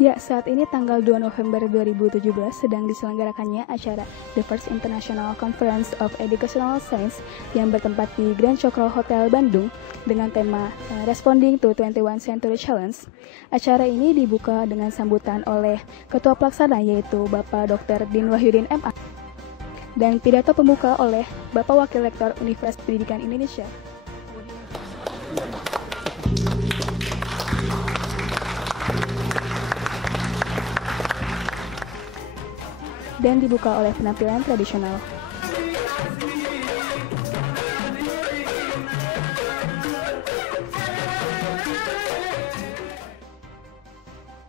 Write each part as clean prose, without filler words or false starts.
Ya, saat ini tanggal 2 November 2017 sedang diselenggarakannya acara The First International Conference of Educational Science yang bertempat di Grand Cokro Hotel Bandung dengan tema Responding to 21 Century Challenge. Acara ini dibuka dengan sambutan oleh Ketua Pelaksana yaitu Bapak Dr. Din Wahyudin MA dan pidato pembuka oleh Bapak Wakil Rektor Universitas Pendidikan Indonesia. Dan dibuka oleh penampilan tradisional.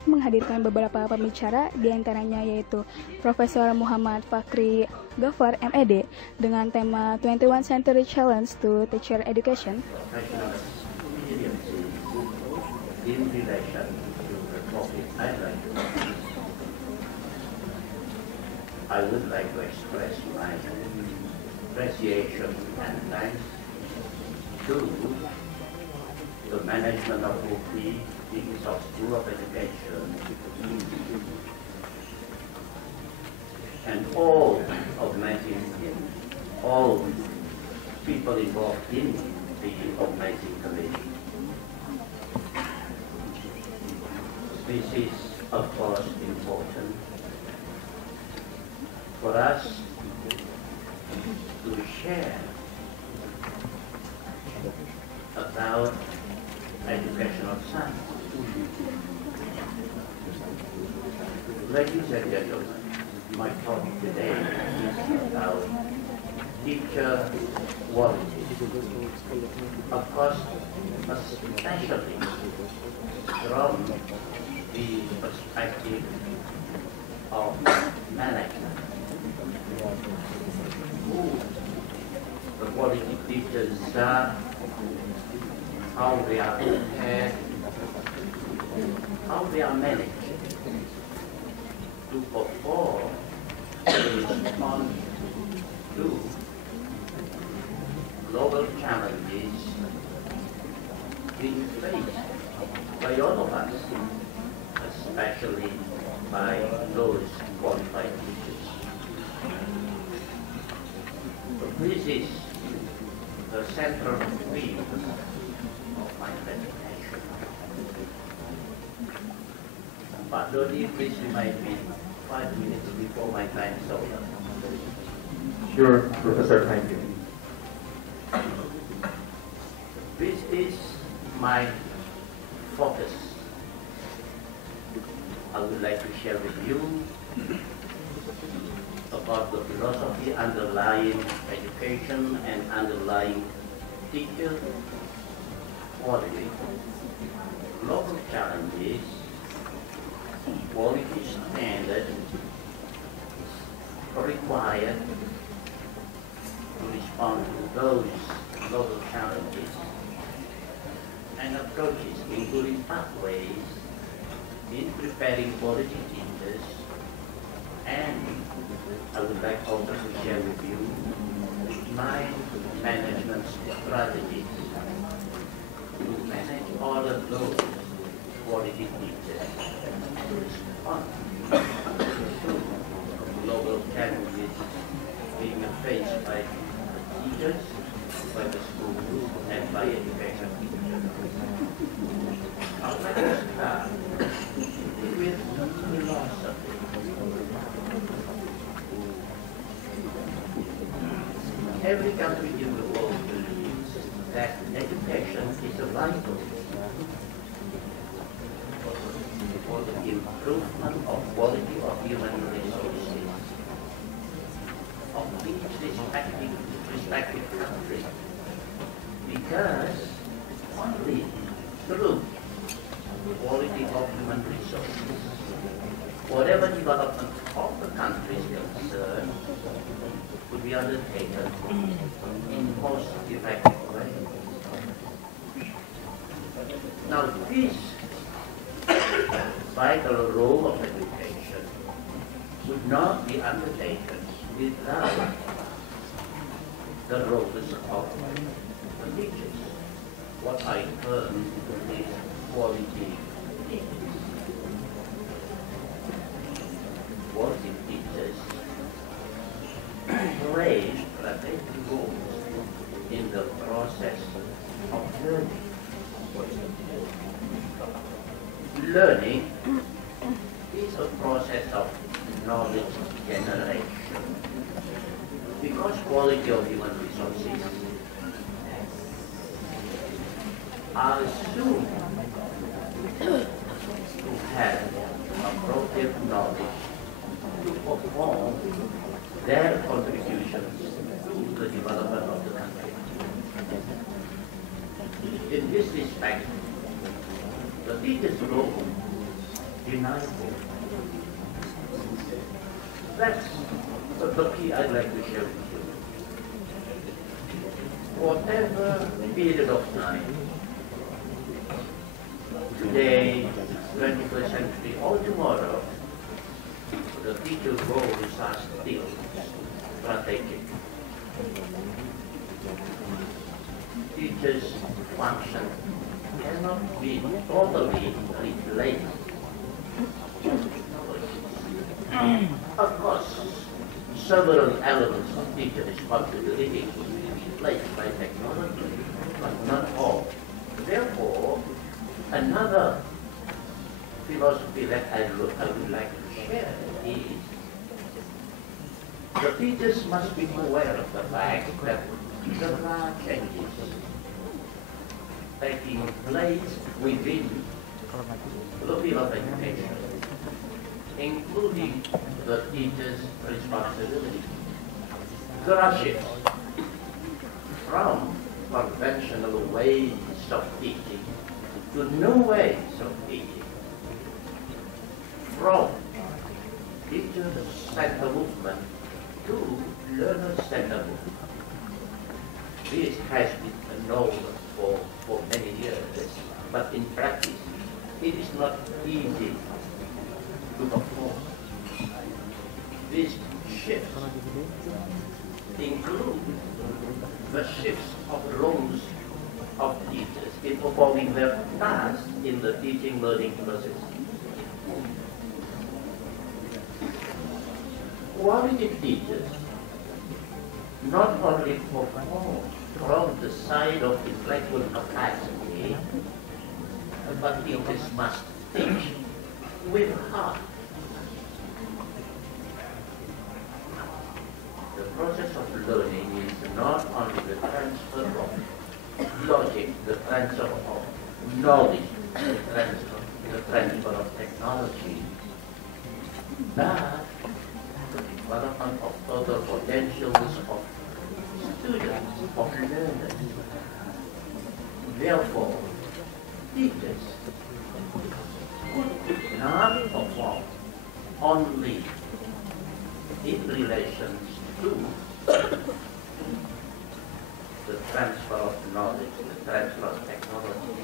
Menghadirkan beberapa pembicara, diantaranya yaitu Profesor Muhammad Fakri Ghaffar MED dengan tema 21 Century Challenge to Teacher Education. I would like to express my appreciation and thanks to the management of UP, the School of Education, and all organizing, all people involved in the organizing committee. This is, of course, important for us to share about educational science. Ladies and gentlemen, my talk today is about teacher quality. Of course, especially from the perspective of management. Who the quality teachers are, how they are prepared, how they are managed to perform, to respond to global challenges being faced by all of us, especially by those qualified teachers. This is the central theme of my presentation. But Dodi, please remind me 5 minutes before my time is over. Sure, Professor, thank you. This is my focus. I would like to share with you about the philosophy underlying education and underlying teacher quality, global challenges, quality standards required to respond to those global challenges, and approaches including pathways in preparing quality teachers. And I would like also to share with you my management strategies to manage all of those quality teachers to respond to global challenges being faced by teachers, by the schools, and by education teachers. I would like to start with philosophy. Every country in the world believes that education is a vital for the improvement of quality of human resources of each respective country, because only through quality of human resources, whatever development of the country is concerned, could be undertaken in most effective way. Now, this vital role of education would not be undertaken without the roles of the teachers, what I term is quality teachers. play strategic roles in the process of learning. Learning is a process of knowledge generation because quality of human resources are assumed to have appropriate knowledge to perform their contributions to the development of the country. In this respect, the teacher's role deniable. That's the key I'd like to share with you. Whatever period of time, today, 21st century, or tomorrow, the teacher's roles are still strategic. Teachers' function cannot be totally replaced. Of course, several elements of teacher responsibility could be replaced by technology, but not all. Therefore, another philosophy that I would like to share is the teachers must be aware of the fact that there are changes taking place within the field of education, including the teacher's responsibility. There are shifts from conventional ways of teaching to new ways of teaching, from teacher-centered movement to learner-centered movement. This has been known for many years, but in practice, it is not easy to perform. These shifts include the shifts of roles of teachers in performing their tasks in the teaching learning process. Quality teachers not only perform from the side of intellectual capacity, but teachers must teach with heart. The process of learning is not only the transfer of logic, the transfer of knowledge, the transfer of technology, but the development of total potentials of students, of learners. Therefore, teachers could not perform only in relation to the transfer of knowledge, the transfer of technology,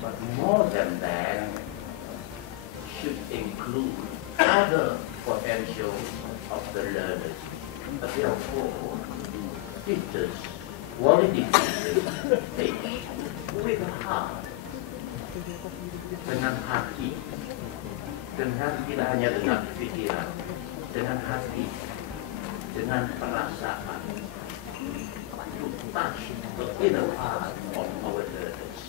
but more than that, should include other potentials of the learners. Therefore, teachers, quality teachers, teach with heart, dengan hati, tidak hanya dengan pikiran, dengan hati, dengan perasaan, to touch the inner heart of our learners.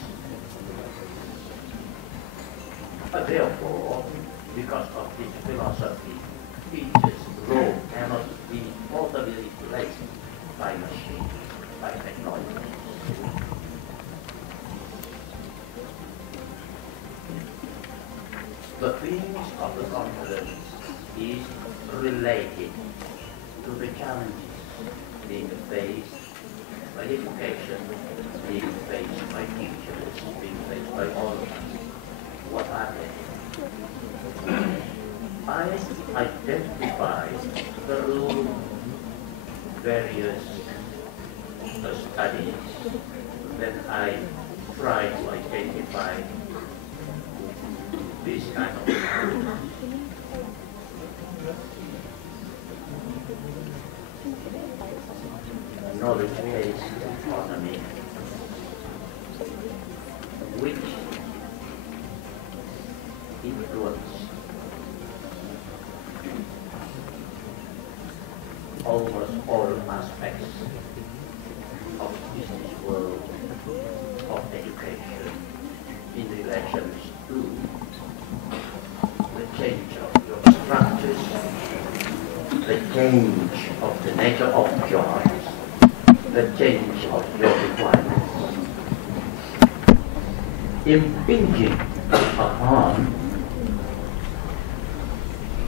Therefore, because of this philosophy, teachers' role cannot be totally replaced by machine, by technology. The themes of the conference is related to the challenges being faced by education, being faced by teachers, being faced by all of us. What are they? I identified through various studies that I try to identify this kind of knowledge-based economy, which influence almost all change of the nature of jobs, the change of job requirements, impinging upon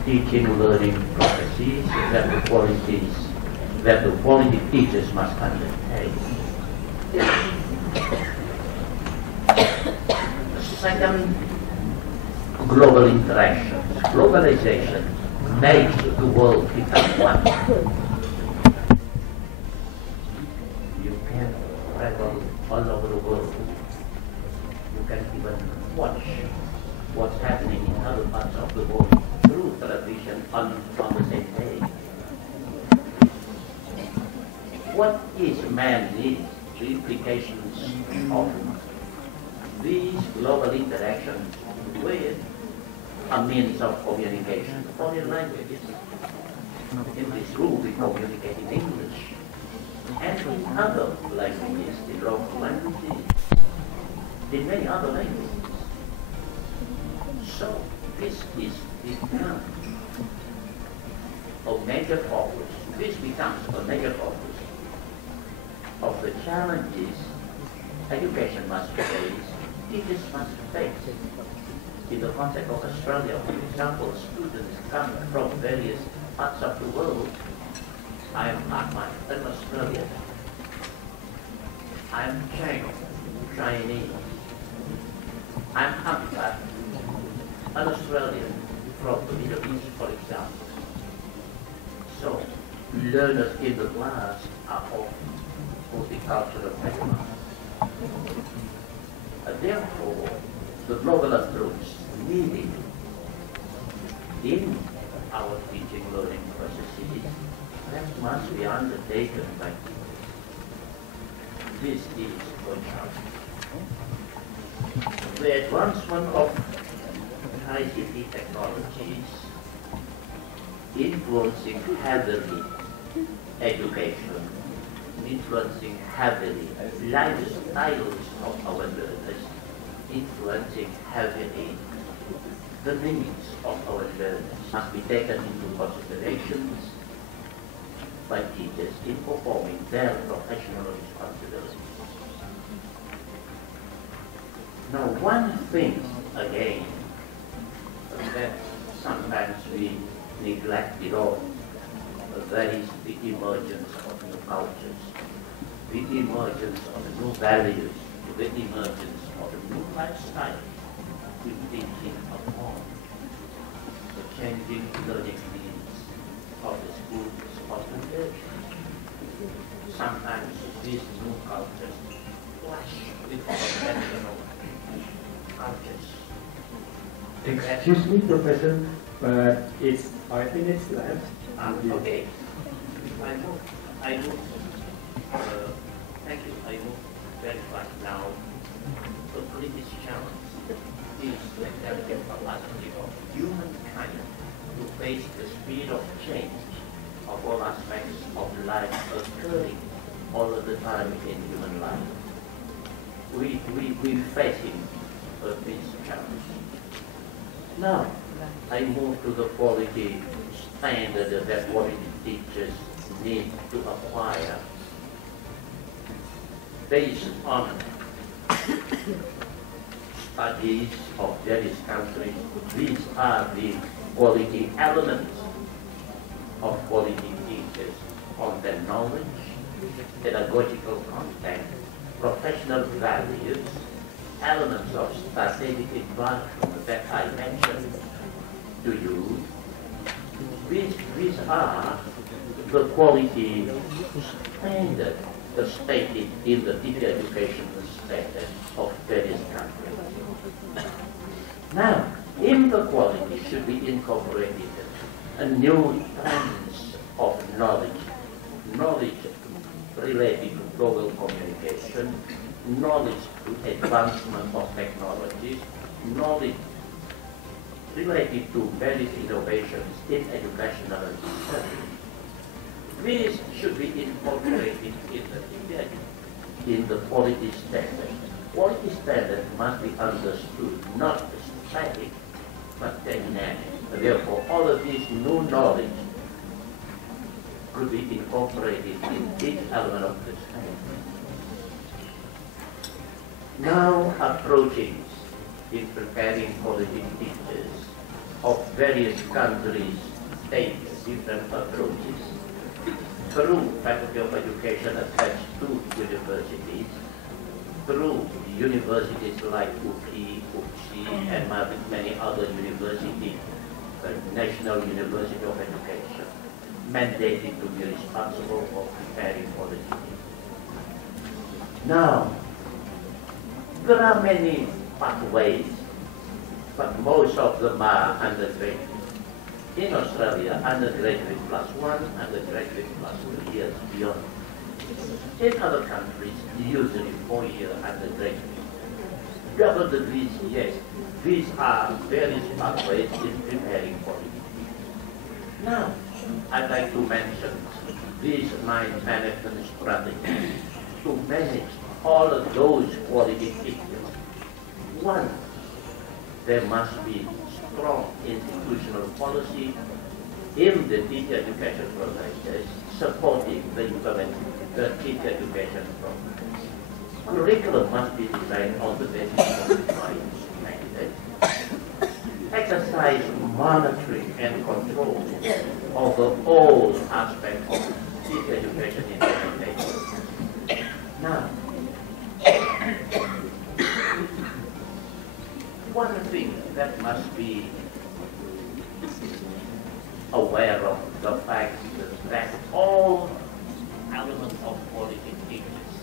teaching, learning processes that the quality teachers must undertake. Second, global interactions. Globalization makes the world become one. You can travel all over the world. You can even watch what's happening in other parts of the world through television on the same day. What is man needs? The implications of these global interactions with a means of communication. Foreign languages. In this room we communicate in English and in other languages, in local languages, in many other languages. So this is become a major focus. This becomes a major focus of the challenges education must face, teachers must face. In the context of Australia, for example, students come from various parts of the world. I am an Australian. I am Chinese. I am Hamza, an Australian from the Middle East, for example. So, learners in the class are of multicultural backgrounds. Therefore, the global approach needed in our teaching learning processes that must be undertaken by teachers. This is a challenge. The advancement of ICT technologies influencing heavily education, influencing heavily lifestyles of our learners, influencing heavily the needs of our learners must be taken into consideration by teachers in performing their professional responsibilities. Now, one thing, again, that sometimes we neglect it all, that is the emergence of new cultures, the emergence of new values, the emergence of a new lifestyle in thinking upon the changing learning needs of the schools of the church. Sometimes these new cultures clash with conventional cultures. Excuse me, Professor, but it's 5 minutes left. Okay. I move. Thank you. I move very fast now. The greatest challenge is the intellectual capacity of humankind to face the speed of change of all aspects of life occurring all of the time in human life. We facing this challenge. Now, I move to the quality standard that quality teachers need to acquire based on studies of various countries. These are the quality elements of quality teachers: content knowledge, pedagogical content, professional values, elements of strategic advancement that I mentioned to you. These are the quality standard stated in the teacher education standard of various countries. Now, in the quality should be incorporated a new kinds of knowledge related to global communication, knowledge to advancement of technologies, knowledge related to various innovations in educational research. These should be incorporated in the quality standard. Quality standard must be understood not as static but dynamic. Therefore, all of this new knowledge could be incorporated in each element of the state. Now approaches in preparing policy teachers of various countries take different approaches. Through Faculty of Education attached to universities, through universities like UPI, and many other universities, the National University of Education, mandated to be responsible for preparing policy. Now, there are many pathways, but most of them are undergraduate. In Australia, undergraduate +1, undergraduate +2 years beyond. In other countries, usually 4-year undergraduate. Double degrees, yes, these are various pathways in preparing for it. Now, I'd like to mention these 9 management strategies to manage all of those quality features. 1, there must be strong institutional policy in the teacher education providers supporting the teacher education program. Curriculum must be designed on the basis of defined methods. Exercise monitoring and control over all aspects of teacher education implementation. Now, one thing that must be aware of the fact that all elements of quality teachers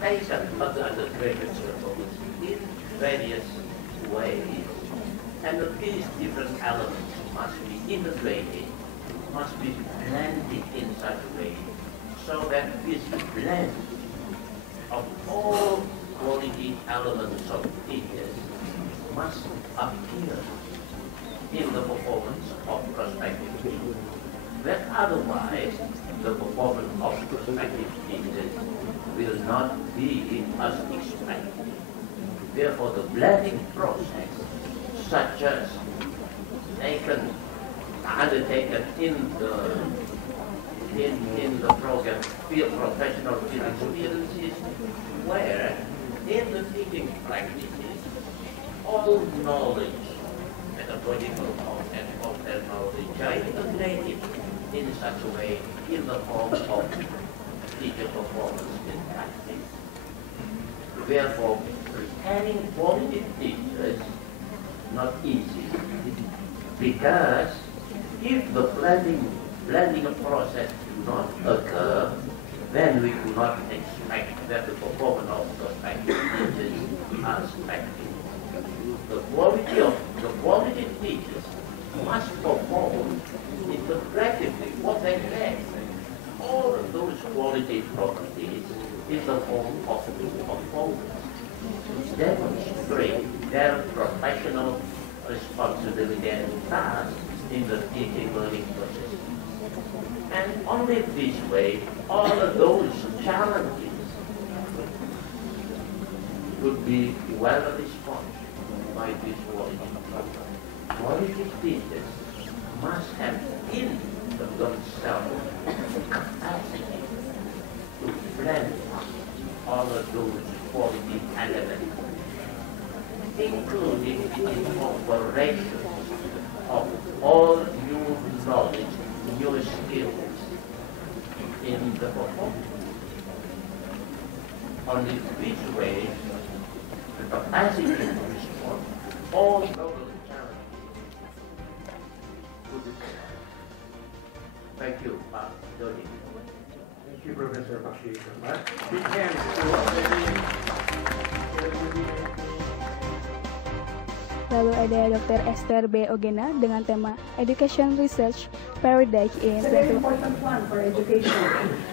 taken at the undergraduate levels in various ways, and that these different elements must be integrated, must be blended in such a way so that this blend of all quality elements of teachers must appear in the performance of prospective teachers. That otherwise, the performance of prospective teachers will not be as expected. Therefore, the blending process, such as undertaken in the program field professional field experiences, where in the teaching practices, all knowledge, pedagogical and content knowledge are integrated in such a way in the form of teacher performance in practice. Therefore, preparing quality teachers not easy, because if the blending process do not occur, then we do not expect that the performance of prospective teachers are expected. The quality teachers must perform integratively what they have. All of those quality properties in the form of performance to demonstrate their professional responsibility and task in the teaching learning process. And only this way, all of those challenges would be well responded by this quality program. Quality teachers must have in themselves capacity to blend all of those quality elements, including the incorporation of all new knowledge, new skills in the performance. Only this way, the capacity to respond all those challenges would be there. Thank you, Dodi. Thank you, Professor Bakshi. Big hands to Lalu ada Dr. Esther B. Ogena dengan tema Education Research Paradigm in It's a very important one for education.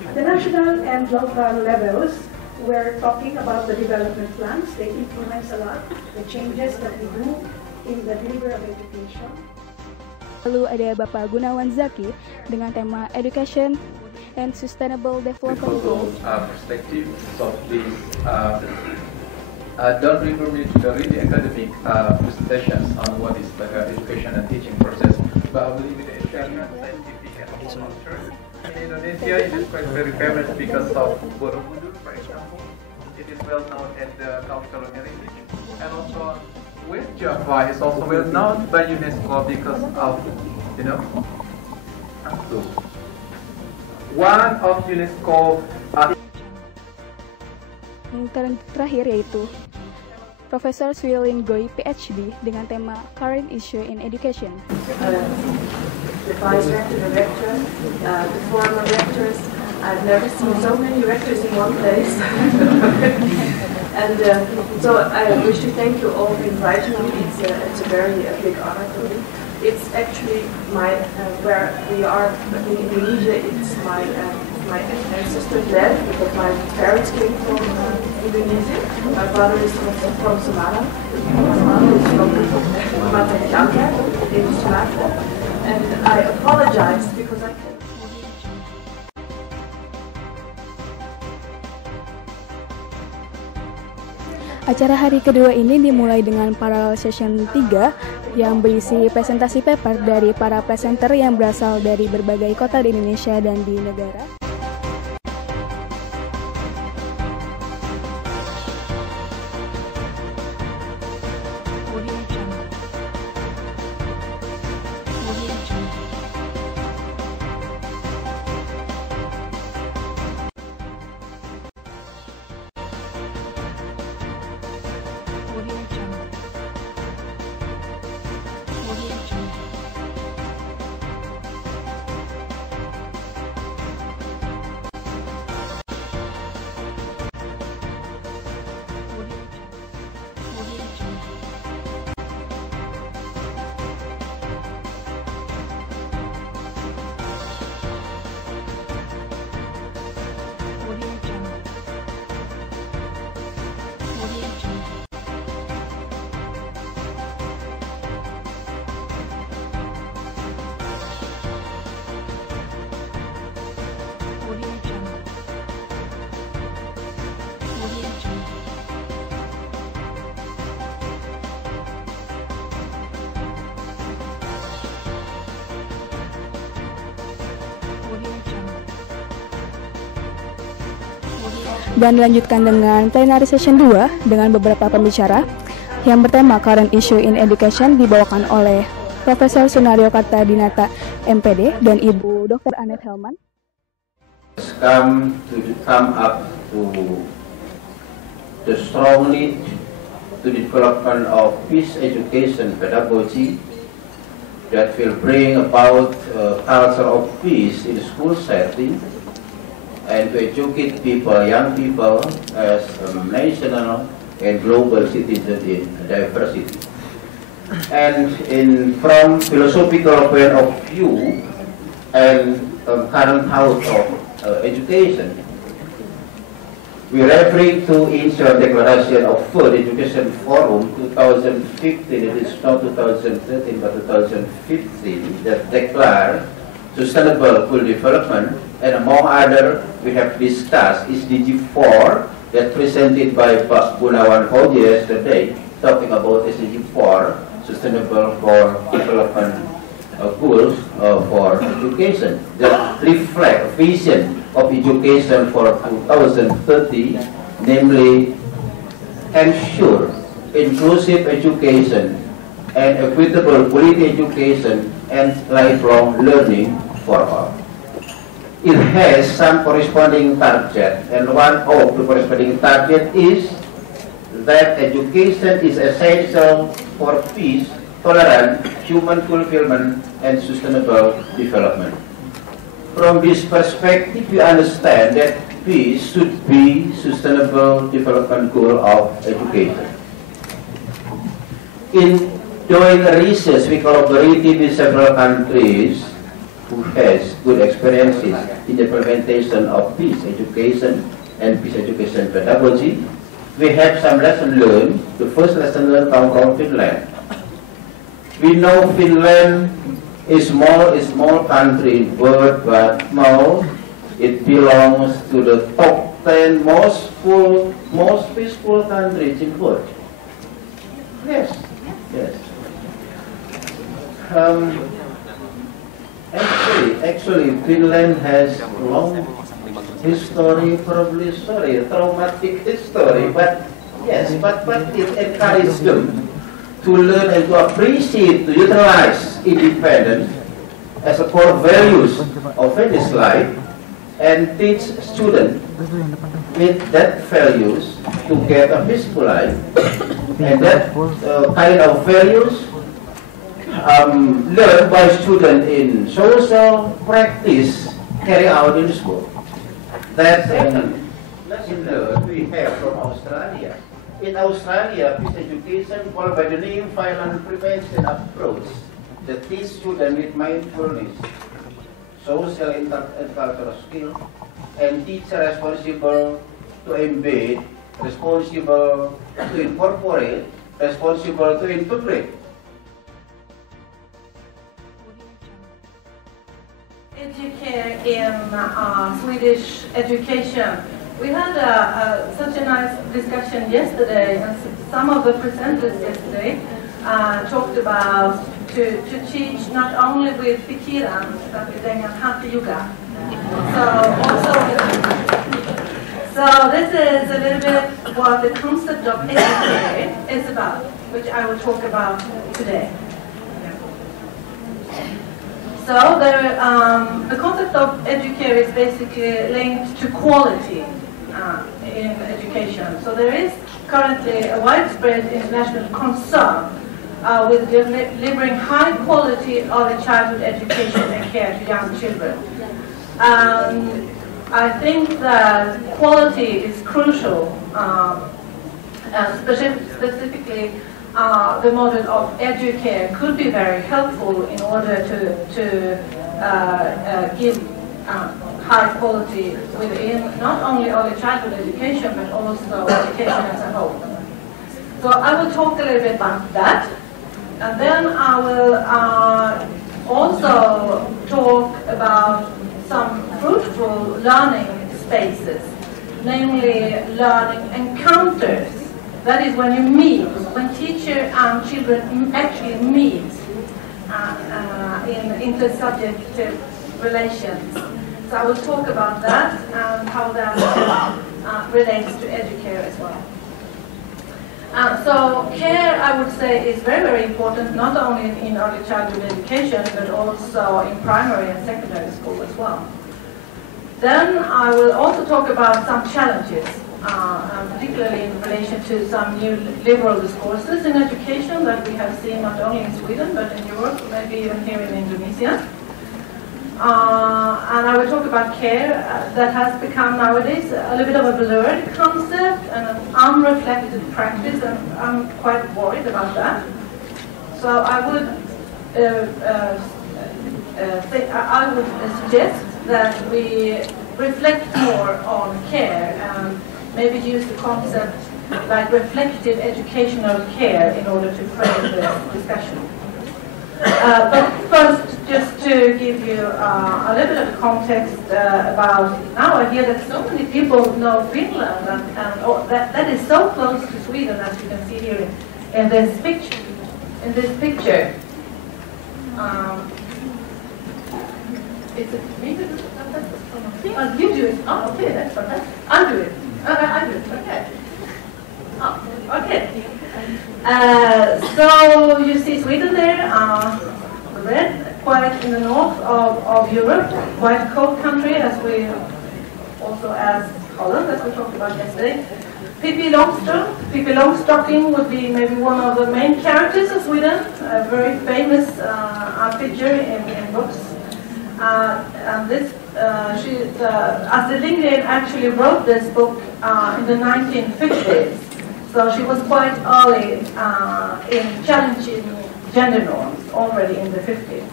At the national and local levels, we're talking about the development plans. They influence a lot the changes that we do in the delivery of education. Lalu ada Bapak Gunawan Zaki dengan tema Education and Sustainable Development Goals. Perspective of this don't refer me to the really academic presentations on what is the education and teaching process, but I believe in the education and scientific In Indonesia, it is quite very famous because of Borobudur, for example. It is well known as the cultural heritage, and also West Java is also well known by UNESCO because of, one of UNESCO. Terakhir yaitu Profesor Swilling Goy PhD dengan tema Current Issue in Education. The vice rector, the rector, the former rectors. I've never seen so many rectors in one place. And so I wish to thank you all for inviting me. It's a very big honor for me. It's actually where we are in Indonesia. It's my ancestors led because my parents came from Indonesia. My father is from Sumatera. My mother is from Chintya in Sumatera. And I apologize because I can't. Acara hari kedua ini dimulai dengan parallel session 3 yang berisi presentasi paper dari para presenter yang berasal dari berbagai kota di Indonesia dan di negara. Dan dilanjutkan dengan plenary session 2 dengan beberapa pembicara yang bertema Current Issue in Education dibawakan oleh Profesor Sunario Kartadinata MPD dan Ibu Dr. Anet Helman. Come up to the strong need to development of peace education pedagogy that will bring about a culture of peace in school setting and to educate people, young people, as national and global citizens in diversity. And from philosophical point of view and current house of education, we refer to International Declaration of Food Education Forum 2015, it is not 2013 but 2015, that declare sustainable food development, and among other we have discussed SDG 4 that presented by Pak Gunawan Fauzi yesterday, talking about SDG 4, sustainable for development goals for education, that reflect vision of education for 2030, namely ensure inclusive education and equitable quality education and lifelong learning for all. It has some corresponding target, and one of the corresponding target is that education is essential for peace, tolerance, human fulfillment, and sustainable development. From this perspective, we understand that peace should be sustainable development goal of education. In doing research, we collaborated with several countries who has good experiences in the implementation of peace education and peace education pedagogy. We have some lessons learned. The first lesson learned comes from Finland. We know Finland is a small country in world, but now it belongs to the top 10 most peaceful countries in the world. Yes, yes. Actually, Finland has long history, probably traumatic history, but yes, but it encourages them to learn and to appreciate, to utilize independence as a core values of Finnish life, and teach students with that values to get a peaceful life, and that kind of values learned by students in social practice carry out in school. That's second lesson learned we have from Australia. In Australia, peace education followed by the name violence prevention approach that teach students with mindfulness, social and cultural skill, and teacher responsible to embed, responsible to incorporate, responsible to integrate. Educare in Swedish education. We had such a nice discussion yesterday, and some of the presenters yesterday talked about to teach not only with pikiran, but with hatha yoga. So this is a little bit what the concept of educare is about, which I will talk about today. So the concept of educare is basically linked to quality in education. So there is currently a widespread international concern with delivering high quality early childhood education and care to young children. I think that quality is crucial, specifically the model of educare could be very helpful in order to give high quality within not only early childhood education but also education as a whole. So I will talk a little bit about that, and then I will also talk about some fruitful learning spaces, namely learning encounters. That is when you meet, when teacher and children actually meet in intersubjective relations. So I will talk about that and how that relates to educare as well. So care, I would say, is very, very important, not only in early childhood education, but also in primary and secondary school as well. Then I will also talk about some challenges, particularly in relation to some new liberal discourses in education that we have seen not only in Sweden, but in Europe, maybe even here in Indonesia. And I will talk about care that has become nowadays a little bit of a blurred concept and an unreflected practice, and I'm quite worried about that. So I would suggest that we reflect more on care and maybe use the concept like reflective educational care in order to frame the discussion. But first, just to give you a little bit of context about, now I hear that so many people know Finland, and that is so close to Sweden, as you can see here in this picture. Is it me? Oh, you do it. Oh, okay, that's fantastic. I'll do it. I do it. Okay. Oh, okay. So you see Sweden there, red, quite in the north of Europe, quite a cold country, as we also as Holland, as we talked about yesterday. Pippi Longstocking would be maybe one of the main characters of Sweden, a very famous figure in books. And this, Astrid Lindgren actually wrote this book in the 1950s. So she was quite early in challenging gender norms already in the 50s.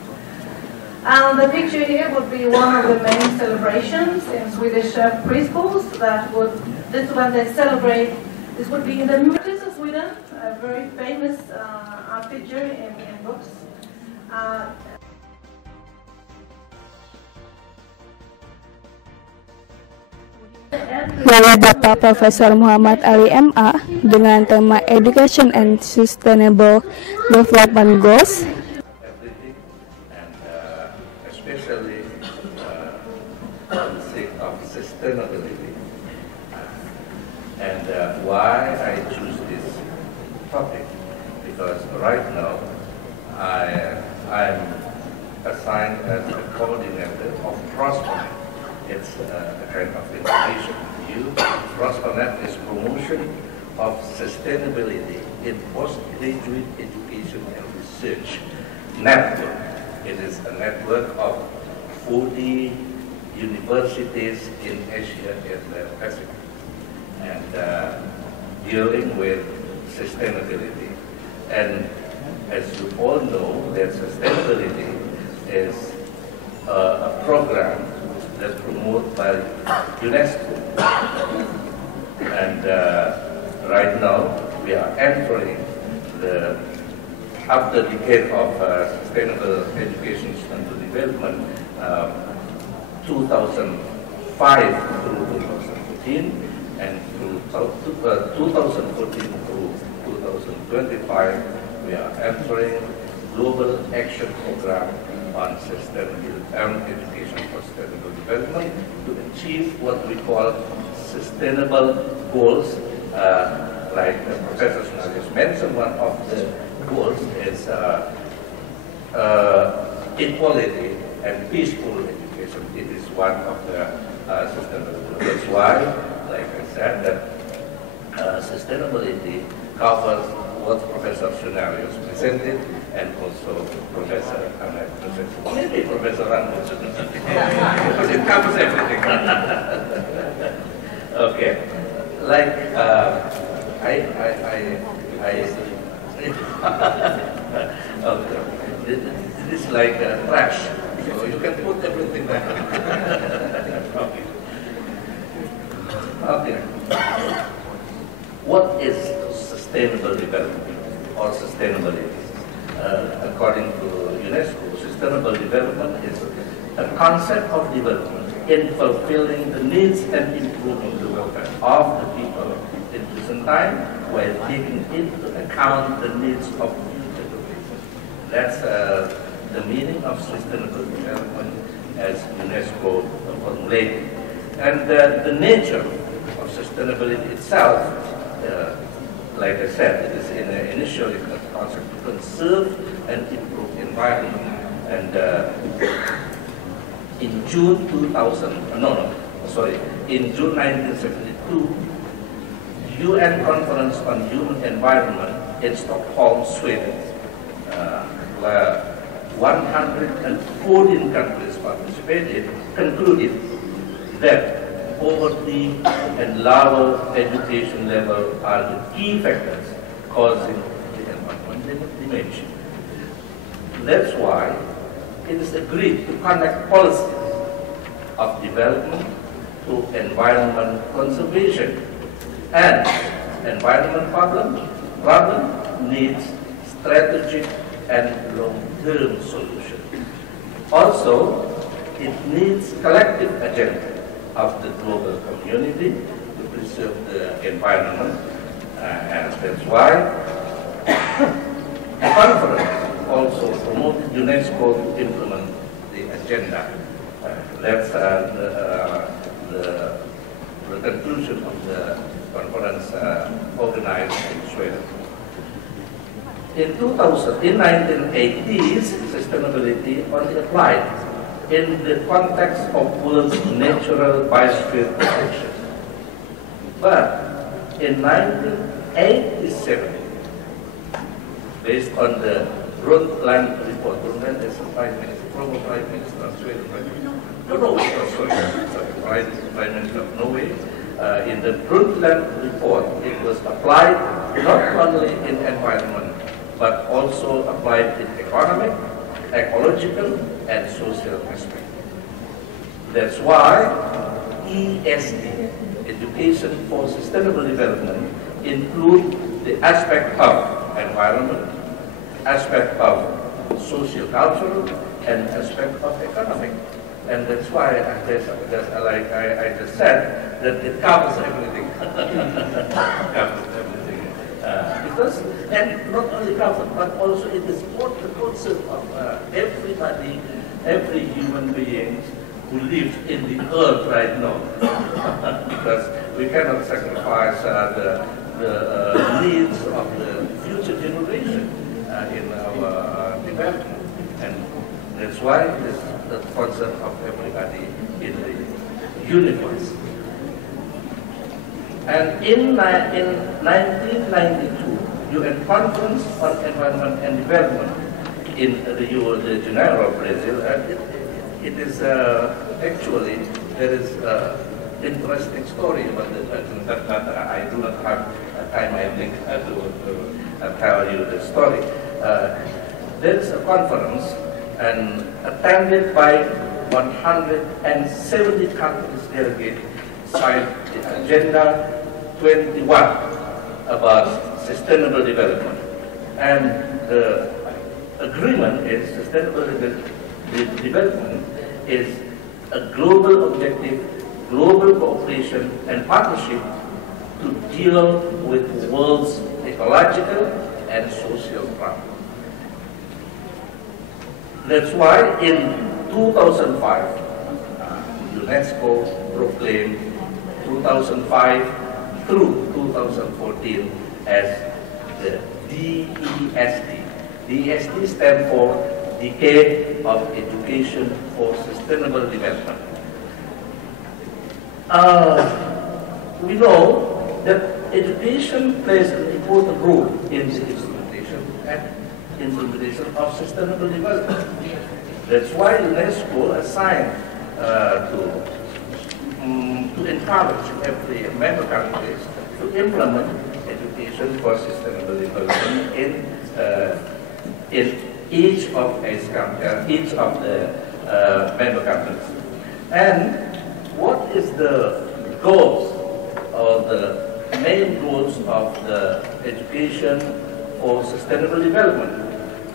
And the picture here would be one of the main celebrations in Swedish preschools. This is when they celebrate, this would be in the middle of Sweden, a very famous figure in books. Lalu Bapak Profesor Muhammad Ali MA dengan tema Education and Sustainable Development Goals. of sustainability. And why I choose this topic, because right now I'm assigned as a coordinator of PROSPERNET. It's a kind of information review. PROSPERNET is promotion of sustainability in postgraduate education and research network. It is a network of 40 universities in Asia and the Pacific, and dealing with sustainability. And as you all know, that sustainability is a program that's promoted by UNESCO. And right now, we are entering the after decade of sustainable education and development, 2005 through 2014, and through 2014 through 2025, we are entering global action program on sustainable education for sustainable development to achieve what we call sustainable goals. Like Professor Sunarius mentioned, one of the goals is equality and peaceful education. It is one of the sustainable goals. That's why, like I said, that sustainability covers what Professor Sunarius presented, and also Professor Hana presented. Maybe Professor Hana because it covers everything. Okay, like okay. This is like trash, so you can put everything there. Okay. Okay. What is sustainable development or sustainability? According to UNESCO, sustainable development is a concept of development in fulfilling the needs and improving the welfare of the people in present time while taking into account the needs of future generations. That's the meaning of sustainable development as UNESCO formulated. And the nature of sustainability itself, like I said, it is initially a concept to conserve and improve the environment. And in June 1972, UN Conference on Human Environment in Stockholm, Sweden, where 114 countries participated, concluded that poverty and lower education level are the key factors causing the environmental damage. That's why it is agreed to conduct policies of development to environment conservation, and environment problem needs strategic and long-term solution. Also, it needs collective agenda of the global community to preserve the environment, and that's why the conference also promoted UNESCO to implement the agenda. That's the conclusion of the conference organized in Sweden. In 1980s, sustainability only applied in the context of world's natural biosphere protection. But in 1987, based on the Brundtland report, Brundtland is former Prime Minister of Sweden, Prime Minister of Norway. In the Brundtland report, it was applied not only in environment, but also applied in economic, ecological, and social aspect. That's why ESD, Education for Sustainable Development, include the aspect of environment, aspect of social-cultural, and aspect of economic. And that's why, like I just said, that it covers everything. Covers everything. Because, and not only covers, but also it is both the concept of everybody, every human being who live in the earth right now, because we cannot sacrifice the needs of the future generation in our development, and that's why this is the concern of everybody in the universe. And in 1992, UN Conference on Environment and Development in Rio de Janeiro, Brazil, and it is actually, there is an interesting story about that matter. I do not have time, I think, to tell you the story. There is a conference and attended by 170 countries delegates, signed the Agenda 21 about sustainable development. And the agreement is sustainable development is a global objective, global cooperation and partnership to deal with the world's ecological and social problems. That's why in 2005, UNESCO proclaimed 2005 through 2014 as the DESD. DESD stands for Decade of Education for Sustainable Development. We know that education plays an important role in the implementation of sustainable development. That's why UNESCO assigned to encourage every member countries to implement education for sustainable development in each of the member countries. And what is the goals or the main goals of the education for sustainable development?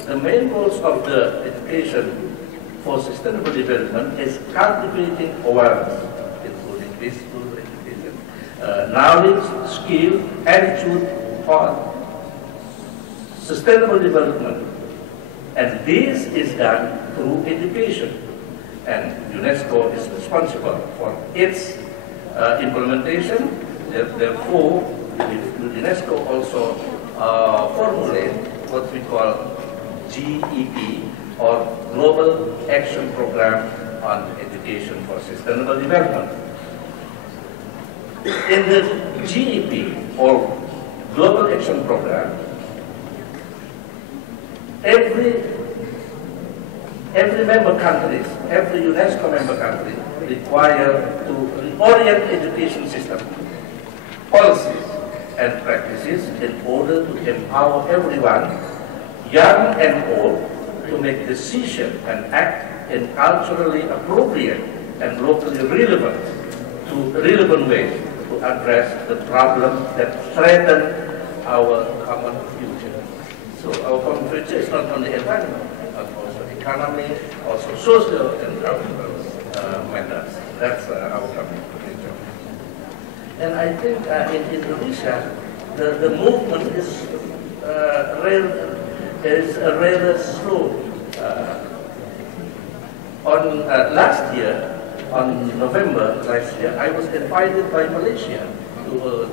The main goals of the education for sustainable development is cultivating awareness, including peaceful education, knowledge, skill, attitude, thought, sustainable development. And this is done through education. And UNESCO is responsible for its implementation. Therefore, UNESCO also formulate what we call GEP, or Global Action Program on Education for Sustainable Development. In the GEP, or Global Action Program, every member countries, every UNESCO member country require to reorient education system, policies and practices in order to empower everyone, young and old, to make decisions and act in culturally appropriate and locally relevant ways to address the problems that threaten our common future. So our common future is not only environment, but also economy, also social and cultural matters. That's our common future. And I think in Indonesia, the movement is rather slow. Last year, on November last year, I was invited by Malaysia to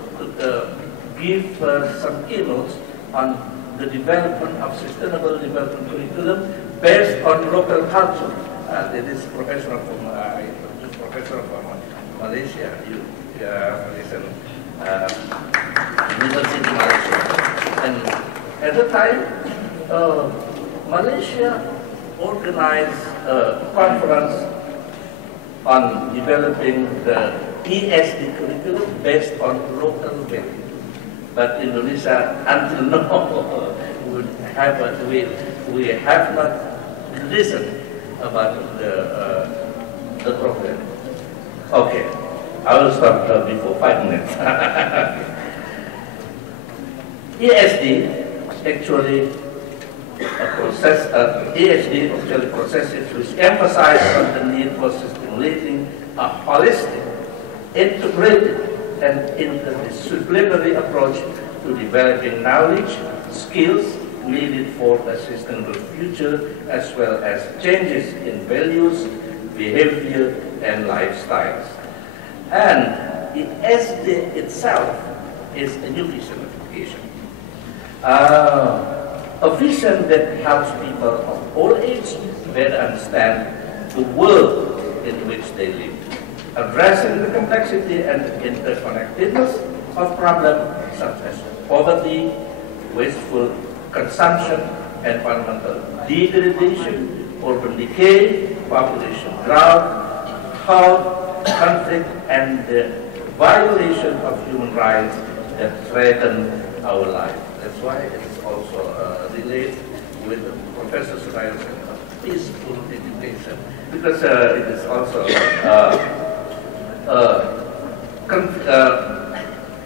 give some keynotes on the development of sustainable development curriculum based on local culture. It is professor from Malaysia, Malaysian University Malaysia, and at the time, Malaysia organized a conference on developing the ESD curriculum based on local values. But Indonesia, until now, we have not listened about the program. Okay, I will stop before 5 minutes. ESD actually processes which emphasize on the need for stimulating a holistic, integrated, and interdisciplinary approach to developing knowledge, skills needed for a sustainable future, as well as changes in values, behavior, and lifestyles. And the SD itself is a new vision of education. A vision that helps people of all ages better understand the world in which they live, addressing the complexity and interconnectedness of problems such as poverty, wasteful consumption, environmental degradation, urban decay, population growth, health, conflict, and the violation of human rights that threaten our life. That's why it is also related with Professor Suray's peaceful education, because it is also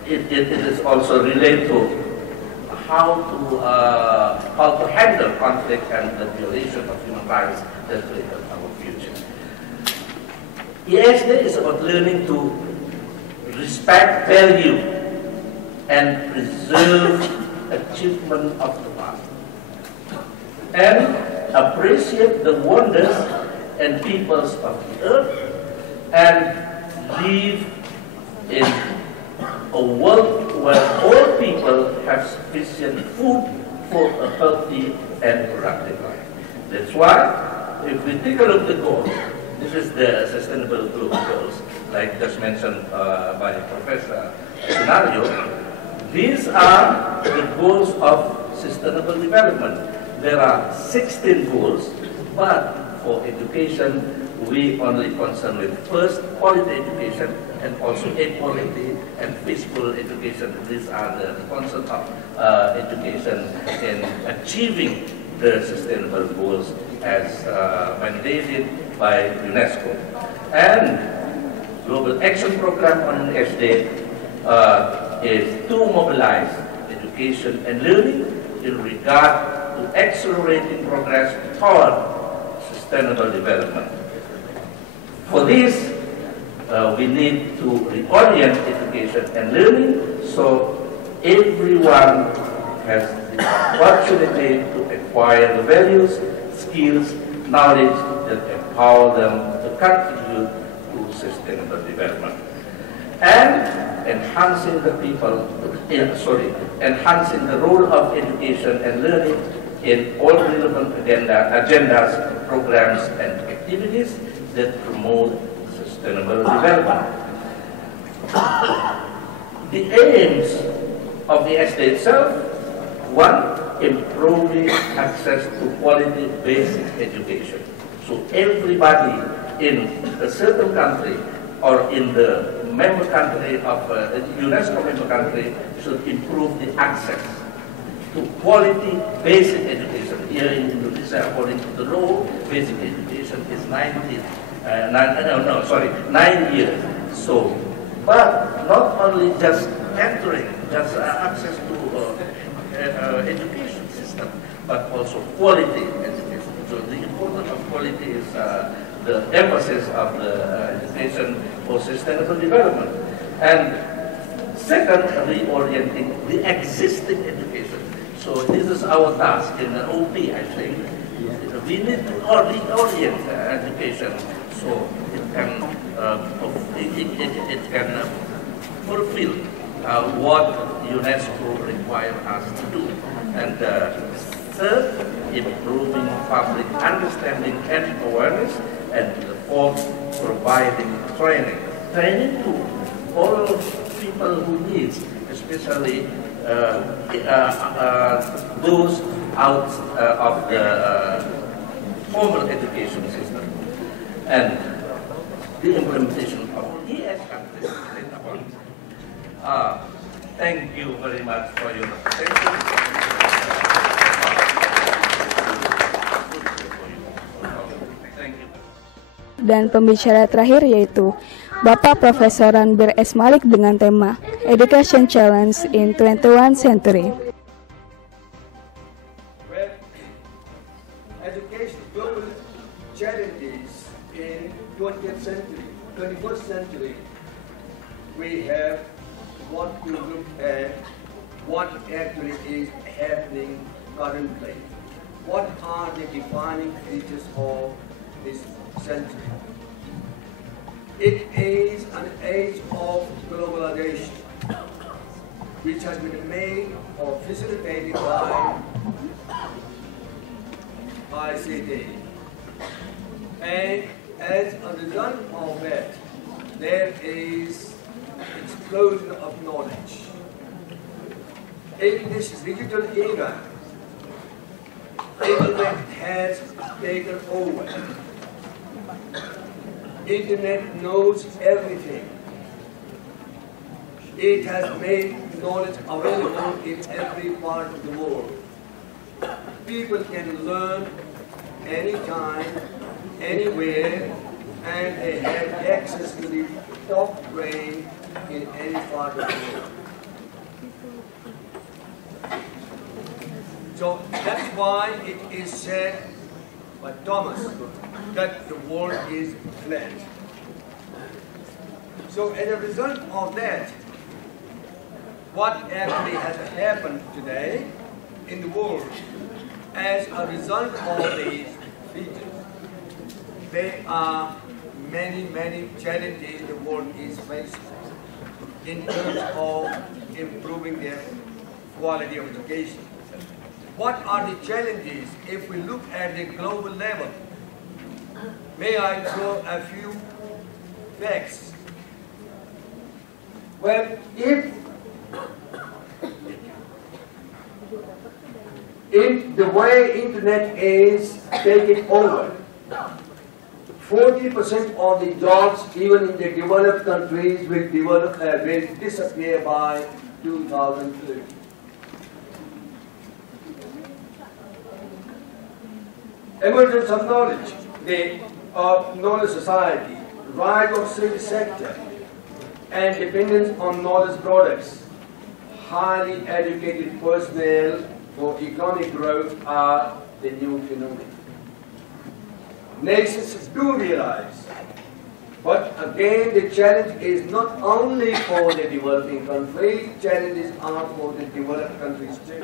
it is also related to how to handle conflict and the violation of human rights that threaten our future. ESD is about learning to respect, value, and preserve achievement of the past, and appreciate the wonders and peoples of the earth, and live in a world where all people have sufficient food for a healthy and productive life. That's why, if we take a look at the goals, this is the Sustainable Global Goals, like just mentioned by Professor Scenario. These are the goals of sustainable development. There are 16 goals, but for education, we only concern with first, quality education, and also equality and peaceful education. These are the concept of education in achieving the sustainable goals as mandated by UNESCO. And Global Action Program on SD is to mobilize education and learning in regard to accelerating progress toward sustainable development. For this, we need to reorient education and learning so everyone has the opportunity to acquire the values, skills, knowledge that empower them to contribute to sustainable development. And enhancing the role of education and learning in all relevant agendas, programs, and activities that promote sustainable development. The aims of the SD itself: one, improving access to quality basic education. So everybody in a certain country or in the member country of UNESCO member country should improve the access to quality basic education. Here in Indonesia, according to the law, basic education is 9 years. So, but not only just entering, just access to education system, but also quality education. So the importance of quality is the emphasis of the education for sustainable development. And second, reorienting the existing education. So this is our task in the OP, I think. We need to reorient education so it can fulfill what UNESCO requires us to do. And third, improving public understanding and awareness. And the fourth, providing training. Training to all people who need, especially those out of the formal education system. And the implementation of ES countries later on. Thank you very much for your attention. Thank you. Dan pembicara terakhir yaitu Bapak Profesor Ranbir S. Malik dengan tema Education Challenge in 21st Century. Education global challenges in 21st century, we have what to look at what actually is happening currently. What are the defining features of this century? It is an age of globalization, which has been made or facilitated by I.C.E.S. And as a result of that, there is explosion of knowledge. In this digital era, Internet has taken over. Internet knows everything. It has made knowledge available in every part of the world. People can learn anytime, anywhere, and they have access to the top brain in any part of the world. So that's why it is said by Thomas that the world is flat. So as a result of that, what actually has happened today in the world as a result of these features, there are many, many challenges the world is facing in terms of improving their quality of education. What are the challenges if we look at the global level? May I throw a few facts? Well, if the way Internet is taking over, 40% of the jobs, even in the developed countries, will disappear by 2030. Emergence of knowledge, the knowledge society, rise of service sector, and dependence on knowledge products. Highly educated personnel for economic growth are the new phenomenon. Nations do realize, but again the challenge is not only for the developing countries, challenges are for the developed countries too.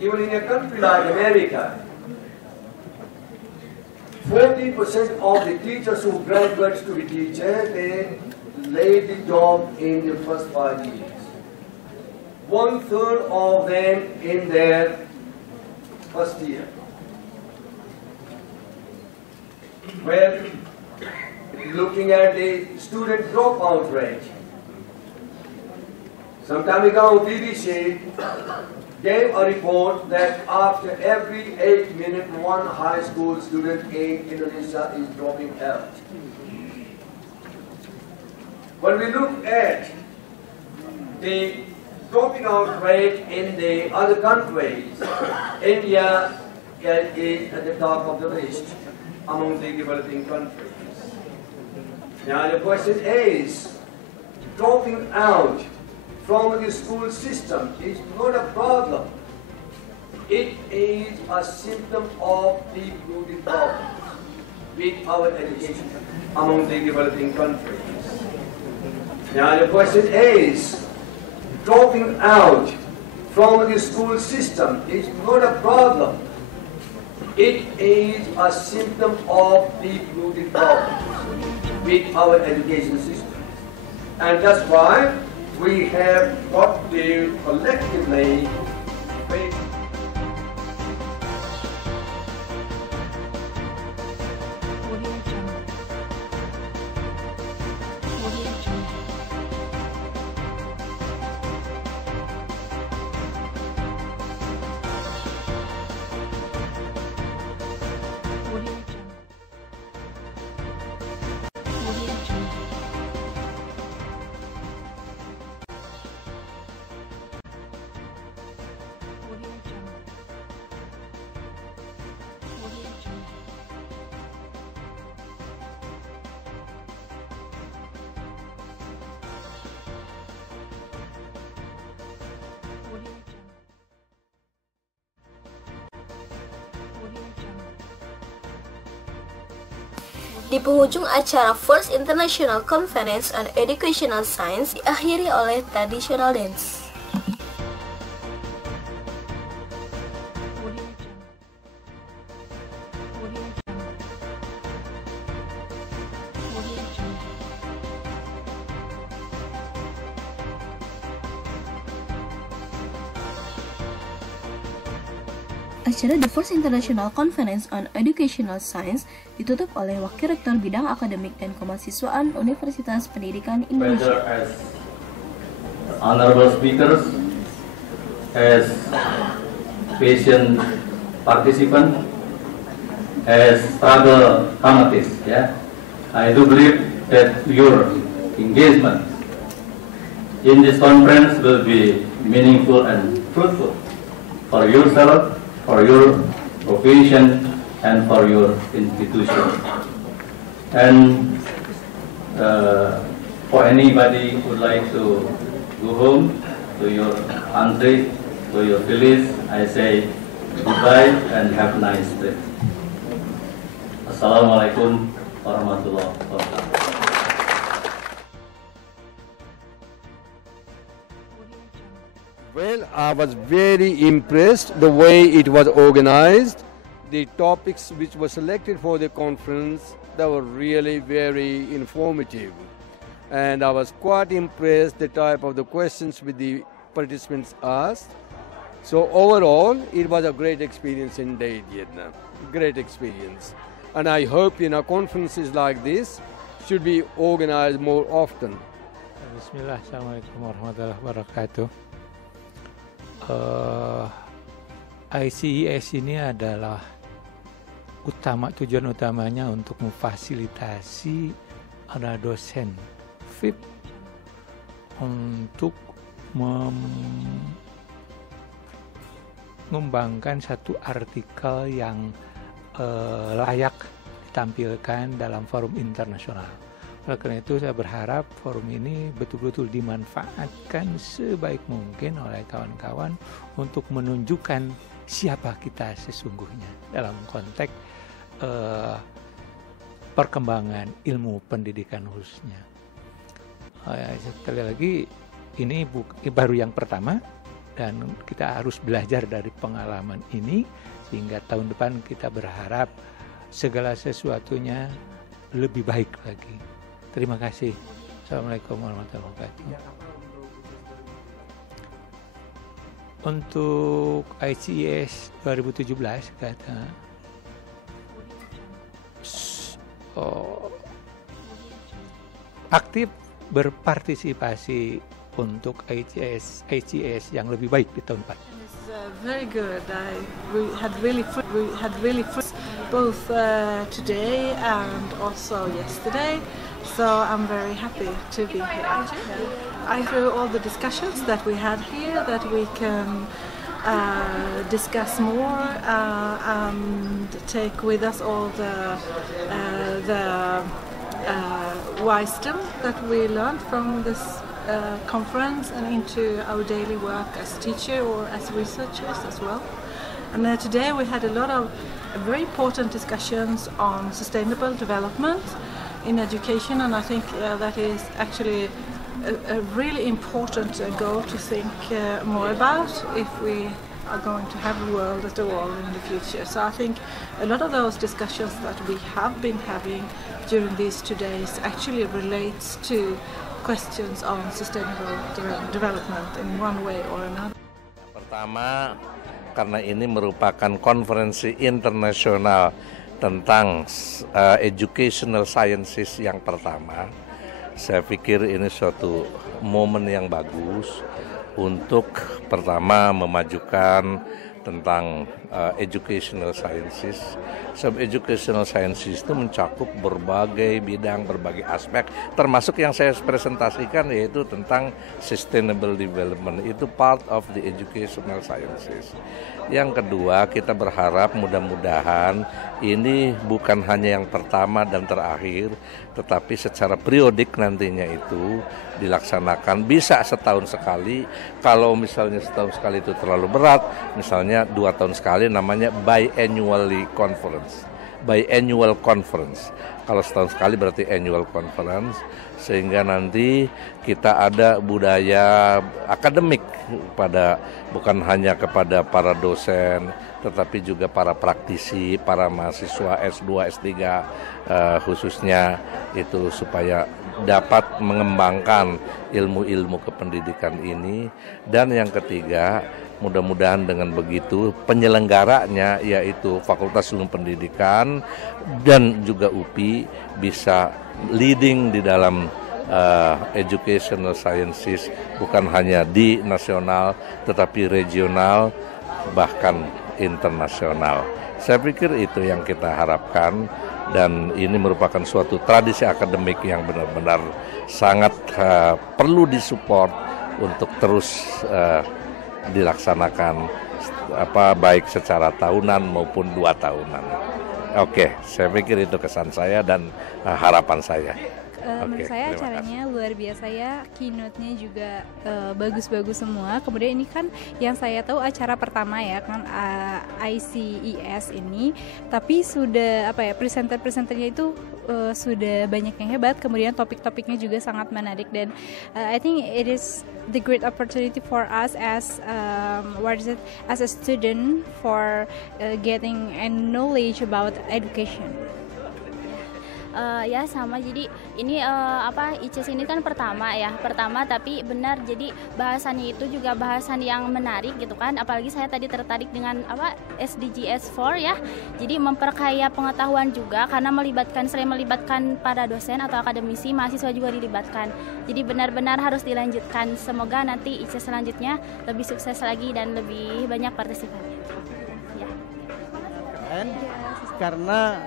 Even in a country like America, 40% of the teachers who graduate to be teachers, they lay the job in the first 5 years. 1/3 of them in their first year. Well, looking at the student dropout rate, some time ago BBC gave a report that after every 8 minutes, one high school student in Indonesia is dropping out. When we look at the dropping out rate in the other countries, India is at the top of the list among the developing countries. Now the question is, dropping out from the school system is not a problem. It is a symptom of deep-rooted problems with our education among the developing countries. Now the question is, dropping out from the school system is not a problem. It is a symptom of deep-rooted problems with our education system. And that's why we have got to collectively face. Di penghujung acara First International Conference on Educational Science diakhiri oleh traditional dance. Acara The First International Conference on Educational Science ditutup oleh Wakil Rektor Bidang Akademik dan Kemahasiswaan Universitas Pendidikan Indonesia. Whether as honorable speakers, as patient participant, as struggle fanatics, I do believe that your engagement in this conference will be meaningful and fruitful for yourself, for your profession, and for your institution. And for anybody who would like to go home to your country, to your village, I say goodbye and have a nice day. Assalamualaikum warahmatullahi wabarakatuh. Well, I was very impressed the way it was organized. The topics which were selected for the conference, they were really very informative. And I was quite impressed the type of the questions with the participants asked. So overall, it was a great experience indeed, great experience. And I hope conferences like this should be organized more often. Bismillah, Assalamualaikum warahmatullahi wabarakatuh. I.C.E.S ini adalah tujuan utamanya untuk memfasilitasi para dosen fit untuk mengembangkan satu artikel yang layak ditampilkan dalam forum internasional. Oleh karena itu saya berharap forum ini betul-betul dimanfaatkan sebaik mungkin oleh kawan-kawan untuk menunjukkan siapa kita sesungguhnya dalam konteks perkembangan ilmu pendidikan khususnya. Sekali lagi ini baru yang pertama dan kita harus belajar dari pengalaman ini sehingga tahun depan kita berharap segala sesuatunya lebih baik lagi. Terima kasih. Assalamualaikum warahmatullahi wabarakatuh. Untuk I.C.E.S 2017 aktif berpartisipasi untuk I.C.E.S yang lebih baik di tahun depan. Very good. We had really both today and also yesterday. So I'm very happy to be here. Through all the discussions that we had here, that we can discuss more and take with us all the wisdom that we learned from this conference and into our daily work as teacher or as researchers as well. And today we had a lot of very important discussions on sustainable development in education, and I think that is actually a really important goal to think more about if we are going to have a world at all in the future. So I think a lot of those discussions that we have been having during these 2 days actually relates to questions on sustainable development in one way or another. Pertama, karena ini merupakan konferensi internasional tentang educational sciences yang pertama, saya pikir ini suatu momen yang bagus untuk pertama memajukan tentang educational sciences. Sebab educational sciences itu mencakup berbagai bidang, berbagai aspek, termasuk yang saya presentasikan yaitu tentang sustainable development. Itu part of the educational sciences. Yang kedua, kita berharap mudah-mudahan ini bukan hanya yang pertama dan terakhir, tetapi secara periodik nantinya itu dilaksanakan bisa setahun sekali. Kalau misalnya setahun sekali itu terlalu berat, misalnya 2 tahun sekali, namanya biannual conference. Kalau setahun sekali berarti annual conference, sehingga nanti kita ada budaya akademik bukan hanya kepada para dosen, tetapi juga para praktisi, para mahasiswa S2, S3 khususnya itu supaya dapat mengembangkan ilmu-ilmu kependidikan ini. Dan yang ketiga, mudah-mudahan dengan begitu penyelenggaranya yaitu Fakultas Ilmu Pendidikan dan juga UPI bisa leading di dalam educational sciences bukan hanya di nasional tetapi regional bahkan internasional. Saya pikir itu yang kita harapkan dan ini merupakan suatu tradisi akademik yang benar-benar sangat perlu disupport untuk terus dilaksanakan baik secara tahunan maupun 2 tahunan. Oke, saya pikir itu kesan saya dan harapan saya. Menurut saya acaranya luar biasa ya, keynote-nya juga bagus-bagus semua. Kemudian ini kan yang saya tahu acara pertama ya kan I.C.E.S ini, tapi sudah presenter-presenternya itu sudah banyak yang hebat. Kemudian topik-topiknya juga sangat menarik dan I think it is the great opportunity for us as as a student for getting knowledge about education. Ya sama, jadi ini I.C.E.S ini kan pertama tapi benar, jadi bahasannya itu juga bahasan yang menarik gitu kan, apalagi saya tadi tertarik dengan SDGs 4 ya, jadi memperkaya pengetahuan juga karena selain melibatkan para dosen atau akademisi, mahasiswa juga dilibatkan, jadi benar-benar harus dilanjutkan. Semoga nanti I.C.E.S selanjutnya lebih sukses lagi dan lebih banyak partisipannya ya. Karena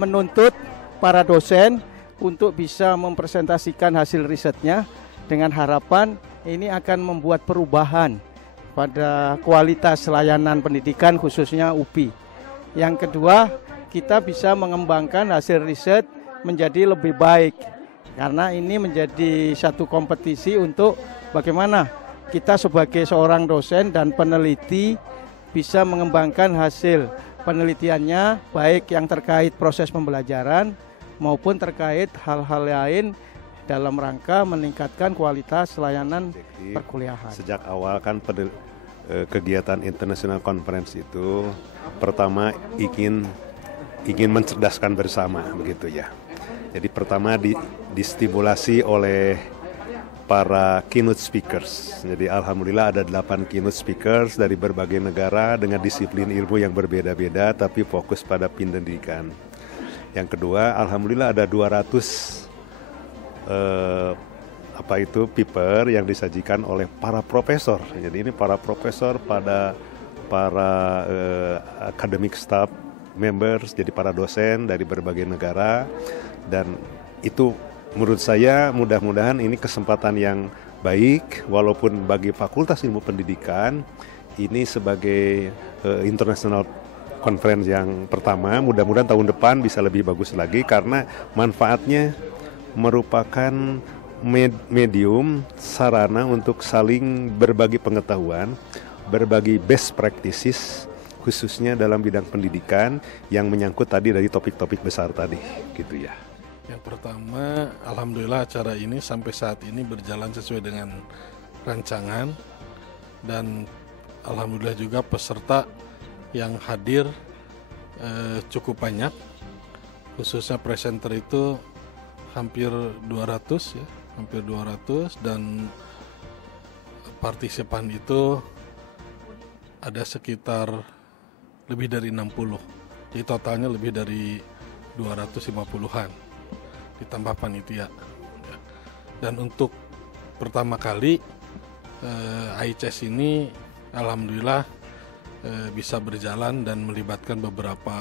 menuntut para dosen untuk bisa mempresentasikan hasil risetnya dengan harapan ini akan membuat perubahan pada kualitas layanan pendidikan khususnya UPI. Yang kedua, kita bisa mengembangkan hasil riset menjadi lebih baik karena ini menjadi satu kompetisi untuk bagaimana kita sebagai seorang dosen dan peneliti bisa mengembangkan hasil penelitiannya baik yang terkait proses pembelajaran maupun terkait hal-hal lain dalam rangka meningkatkan kualitas layanan perkuliahan. Sejak awal kan kegiatan International Conference itu pertama ingin mencerdaskan bersama begitu ya. Jadi pertama distimulasi oleh para keynote speakers. Jadi alhamdulillah ada 8 keynote speakers dari berbagai negara dengan disiplin ilmu yang berbeda-beda tapi fokus pada pendidikan. Yang kedua, alhamdulillah ada 200 paper yang disajikan oleh para profesor. Jadi ini para profesor, para academic staff members, jadi para dosen dari berbagai negara, dan itu menurut saya mudah-mudahan ini kesempatan yang baik walaupun bagi Fakultas Ilmu Pendidikan ini sebagai international conference yang pertama, mudah-mudahan tahun depan bisa lebih bagus lagi karena manfaatnya merupakan medium sarana untuk saling berbagi pengetahuan, berbagi best practices khususnya dalam bidang pendidikan yang menyangkut tadi dari topik-topik besar tadi gitu ya. Yang pertama, alhamdulillah acara ini sampai saat ini berjalan sesuai dengan rancangan dan alhamdulillah juga peserta yang hadir cukup banyak, khususnya presenter itu hampir 200 ya, hampir 200 dan partisipan itu ada sekitar lebih dari 60. Jadi totalnya lebih dari 250-an ditambah panitia. Dan untuk pertama kali I.C.E.S ini alhamdulillah bisa berjalan dan melibatkan beberapa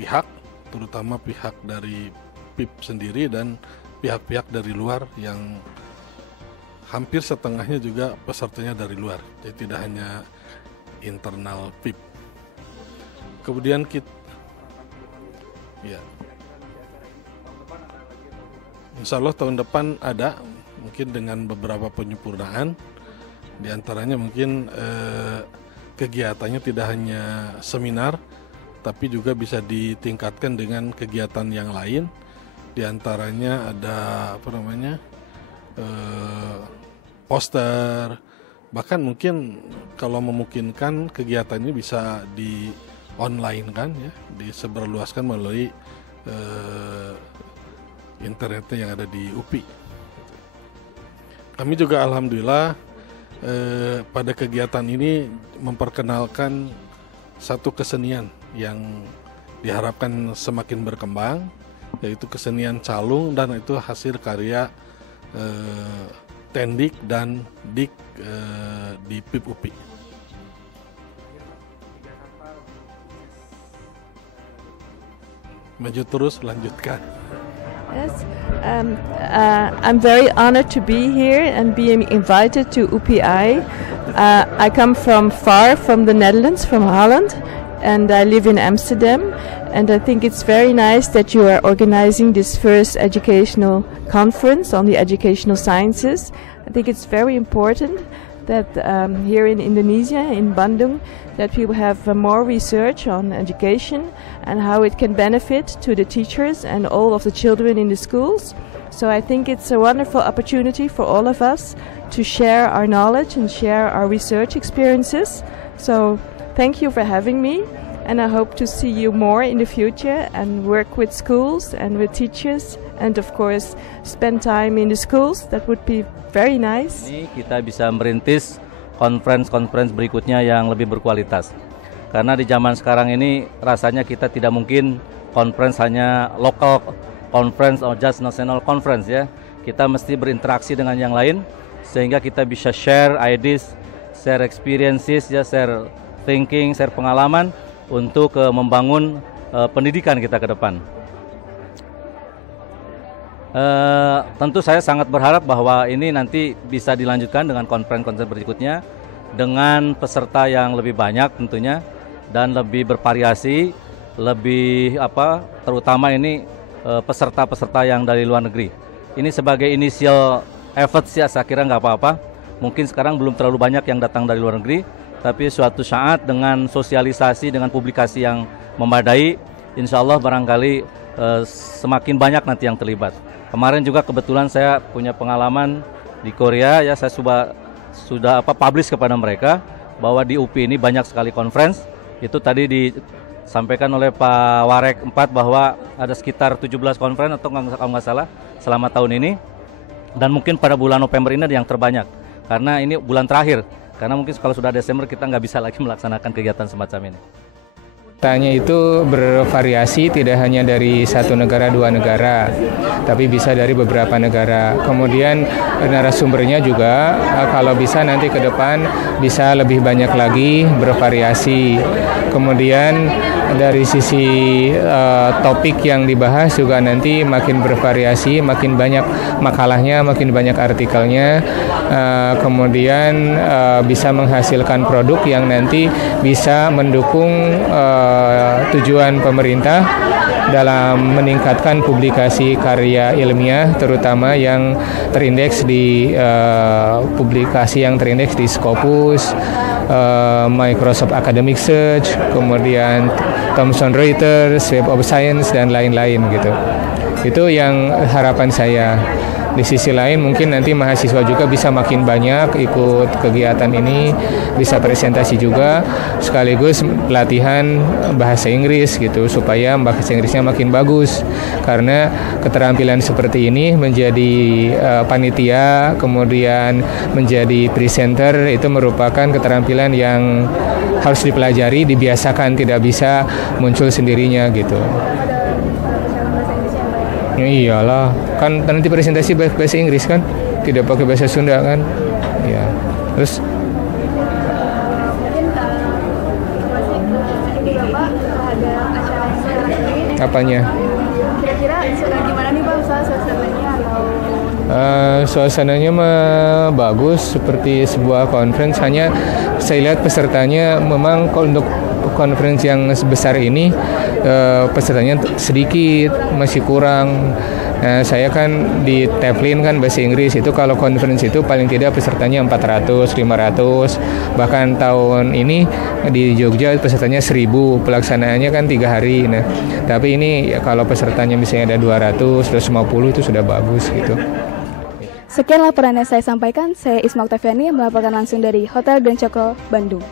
pihak, terutama pihak dari PIP sendiri dan pihak-pihak dari luar yang hampir setengahnya juga pesertanya dari luar, jadi tidak hanya internal PIP. Kemudian insya Allah tahun depan ada, mungkin dengan beberapa penyempurnaan. Di antaranya mungkin kegiatannya tidak hanya seminar, tapi juga bisa ditingkatkan dengan kegiatan yang lain, Di antaranya ada poster, bahkan mungkin kalau memungkinkan kegiatan ini bisa di online kan ya, disebarluaskan melalui internetnya yang ada di UPI. Kami juga alhamdulillah pada kegiatan ini memperkenalkan satu kesenian yang diharapkan semakin berkembang, yaitu kesenian calung, dan itu hasil karya Tendik dan Dik di PIP UPI. Maju terus, lanjutkan. Yes, I'm very honored to be here and being invited to UPI. I come from far from the Netherlands, from Holland, and I live in Amsterdam. And I think it's very nice that you are organizing this first educational conference on the educational sciences. I think it's very important that here in Indonesia, in Bandung, that we have more research on education and how it can benefit to the teachers and all of the children in the schools. So I think it's a wonderful opportunity for all of us to share our knowledge and share our research experiences. So thank you for having me, and I hope to see you more in the future and work with schools and with teachers, and of course spend time in the schools. That would be very nice. Ini kita bisa merintis conference berikutnya yang lebih berkualitas. Karena di zaman sekarang ini rasanya kita tidak mungkin conference hanya local conference or just national conference ya. Kita mesti berinteraksi dengan yang lain sehingga kita bisa share ideas, share experiences ya, share thinking, share pengalaman untuk membangun pendidikan kita ke depan. Tentu saya sangat berharap bahwa ini nanti bisa dilanjutkan dengan konferensi berikutnya dengan peserta yang lebih banyak tentunya dan lebih bervariasi, lebih terutama ini peserta-peserta yang dari luar negeri. Ini sebagai initial efforts ya, saya kira nggak apa-apa. Mungkin sekarang belum terlalu banyak yang datang dari luar negeri, tapi suatu saat dengan sosialisasi, dengan publikasi yang memadai, insya Allah barangkali semakin banyak nanti yang terlibat. Kemarin juga kebetulan saya punya pengalaman di Korea ya, saya sudah publish kepada mereka bahwa di UPI ini banyak sekali conference. Itu tadi disampaikan oleh Pak Warek 4 bahwa ada sekitar 17 conference atau kalau nggak salah selama tahun ini, dan mungkin pada bulan November ini ada yang terbanyak karena ini bulan terakhir, karena mungkin kalau sudah Desember kita nggak bisa lagi melaksanakan kegiatan semacam ini. Tanya itu bervariasi, tidak hanya dari satu negara, dua negara, tapi bisa dari beberapa negara. Kemudian narasumbernya juga kalau bisa nanti ke depan bisa lebih banyak lagi, bervariasi. Kemudian dari sisi topik yang dibahas juga nanti makin bervariasi, makin banyak makalahnya, makin banyak artikelnya. Kemudian bisa menghasilkan produk yang nanti bisa mendukung tujuan pemerintah dalam meningkatkan publikasi karya ilmiah, terutama yang terindeks di publikasi yang terindeks di Scopus, Microsoft Academic Search, kemudian Thomson Reuters, Web of Science, dan lain-lain gitu. Itu yang harapan saya. Di sisi lain mungkin nanti mahasiswa juga bisa makin banyak ikut kegiatan ini, bisa presentasi juga, sekaligus pelatihan bahasa Inggris gitu, supaya bahasa Inggrisnya makin bagus. Karena keterampilan seperti ini menjadi panitia, kemudian menjadi presenter, itu merupakan keterampilan yang harus dipelajari, dibiasakan, tidak bisa muncul sendirinya gitu. Ya iyalah, kan nanti presentasi bahasa Inggris kan, tidak pakai bahasa Sunda kan, ya. Terus apanya? Kira-kira gimana nih Pak suasananya atau? Suasananya mah bagus, seperti sebuah conference. Hanya saya lihat pesertanya memang kalau untuk conference yang sebesar ini pesertanya sedikit, masih kurang. Nah, saya kan di Teflin kan bahasa Inggris, itu kalau conference itu paling tidak pesertanya 400, 500, bahkan tahun ini di Jogja pesertanya 1000, pelaksanaannya kan 3 hari. Nah, tapi ini ya, kalau pesertanya misalnya ada 200, 250 itu sudah bagus gitu. Sekian laporan yang saya sampaikan, saya Isma Oktaviani melaporkan langsung dari Hotel Grand Cokro, Bandung.